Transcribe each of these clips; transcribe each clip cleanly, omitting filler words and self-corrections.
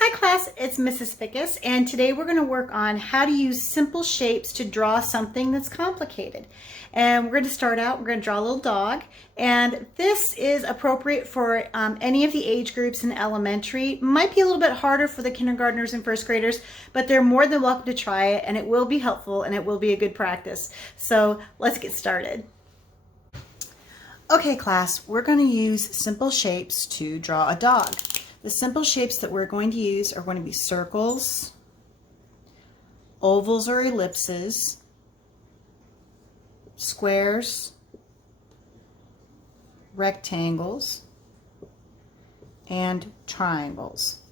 Hi class, it's Mrs. Fickus, and today we're going to work on how to use simple shapes to draw something that's complicated. And we're going to start out, we're going to draw a little dog, and this is appropriate for any of the age groups in elementary. Might be a little bit harder for the kindergartners and first graders, but they're more than welcome to try it, and it will be helpful and it will be a good practice. So let's get started. Okay class, we're going to use simple shapes to draw a dog. The simple shapes that we're going to use are going to be circles, ovals or ellipses, squares, rectangles, and triangles.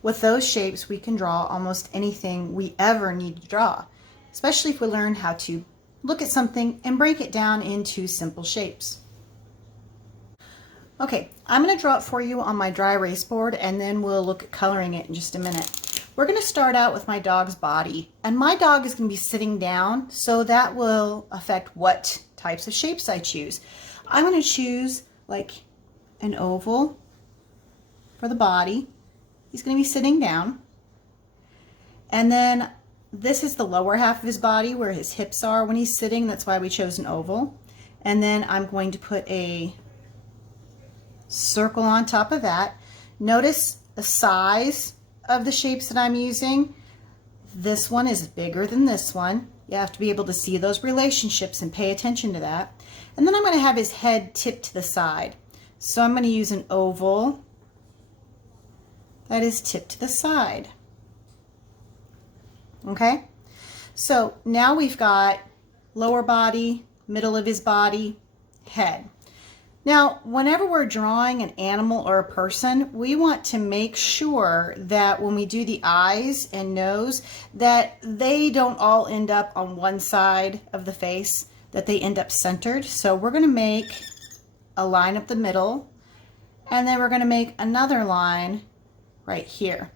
With those shapes, we can draw almost anything we ever need to draw, especially if we learn how to look at something and break it down into simple shapes. Okay, I'm going to draw it for you on my dry erase board, and then we'll look at coloring it in just a minute. We're going to start out with my dog's body, and my dog is going to be sitting down, so that will affect what types of shapes I choose. I'm going to choose like an oval for the body. He's going to be sitting down, and then this is the lower half of his body where his hips are when he's sitting. That's why we chose an oval. And then I'm going to put a circle on top of that. Notice the size of the shapes that I'm using. This one is bigger than this one. You have to be able to see those relationships and pay attention to that. And then I'm going to have his head tipped to the side. So I'm going to use an oval that is tipped to the side. Okay? So now we've got lower body, middle of his body, head. Now, whenever we're drawing an animal or a person, we want to make sure that when we do the eyes and nose, that they don't all end up on one side of the face, that they end up centered. So we're going to make a line up the middle, and then we're going to make another line right here.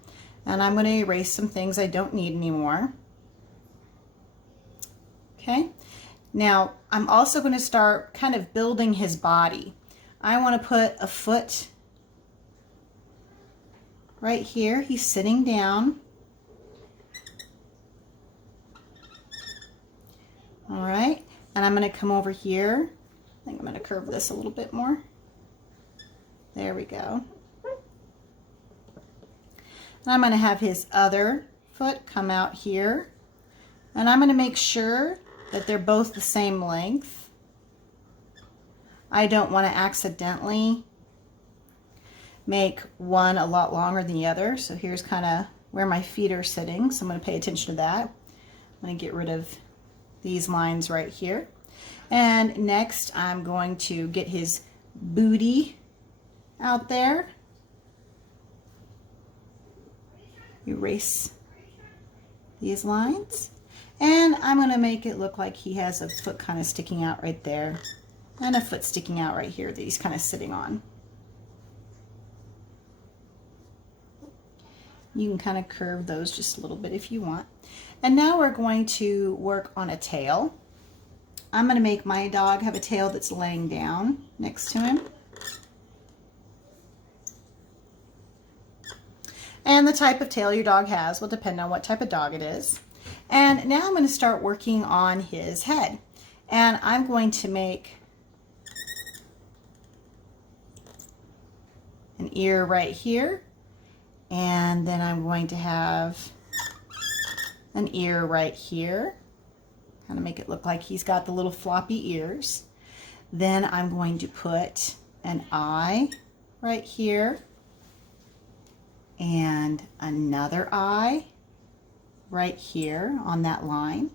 And I'm going to erase some things I don't need anymore. Okay. Now, I'm also going to start kind of building his body. I want to put a foot right here. He's sitting down. All right. And I'm going to come over here. I think I'm going to curve this a little bit more. There we go. And I'm going to have his other foot come out here. And I'm going to make sure that they're both the same length. I don't want to accidentally make one a lot longer than the other. So here's kind of where my feet are sitting. So I'm going to pay attention to that. I'm going to get rid of these lines right here. And next I'm going to get his booty out there. Erase these lines. And I'm going to make it look like he has a foot kind of sticking out right there. And a foot sticking out right here that he's kind of sitting on. You can kind of curve those just a little bit if you want. And now we're going to work on a tail. I'm going to make my dog have a tail that's laying down next to him. And the type of tail your dog has will depend on what type of dog it is. And now I'm going to start working on his head. And I'm going to make an ear right here, and then I'm going to have an ear right here, kind of make it look like he's got the little floppy ears. Then I'm going to put an eye right here, and another eye right here on that line.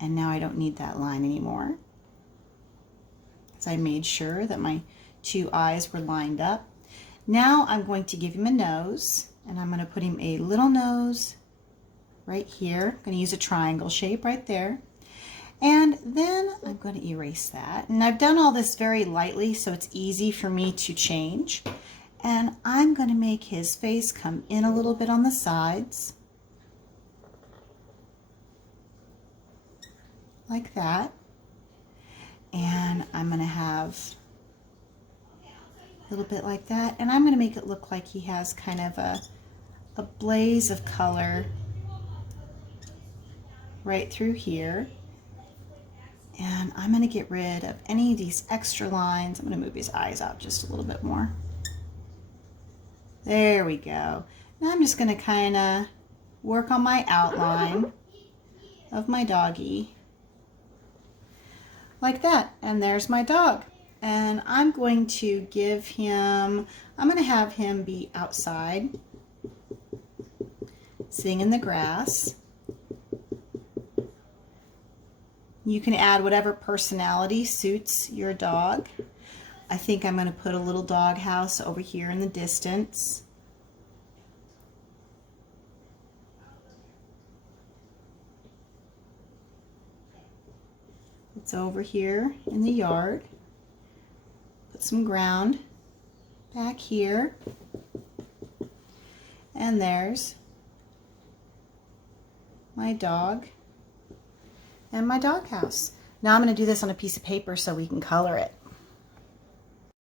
And now I don't need that line anymore, because I made sure that my two eyes were lined up. Now I'm going to give him a nose, and I'm going to put him a little nose right here. I'm going to use a triangle shape right there. And then I'm going to erase that. And I've done all this very lightly, so it's easy for me to change. And I'm going to make his face come in a little bit on the sides, like that. And I'm going to have a little bit like that, and I'm going to make it look like he has kind of a blaze of color right through here. And I'm going to get rid of any of these extra lines. I'm going to move his eyes out just a little bit more. There we go. Now I'm just going to kind of work on my outline of my doggy like that. And there's my dog. And I'm going to give him, I'm going to have him be outside, sitting in the grass. You can add whatever personality suits your dog. I think I'm going to put a little dog house over here in the distance. It's over here in the yard. Put some ground back here. And there's my dog and my doghouse. Now I'm going to do this on a piece of paper so we can color it.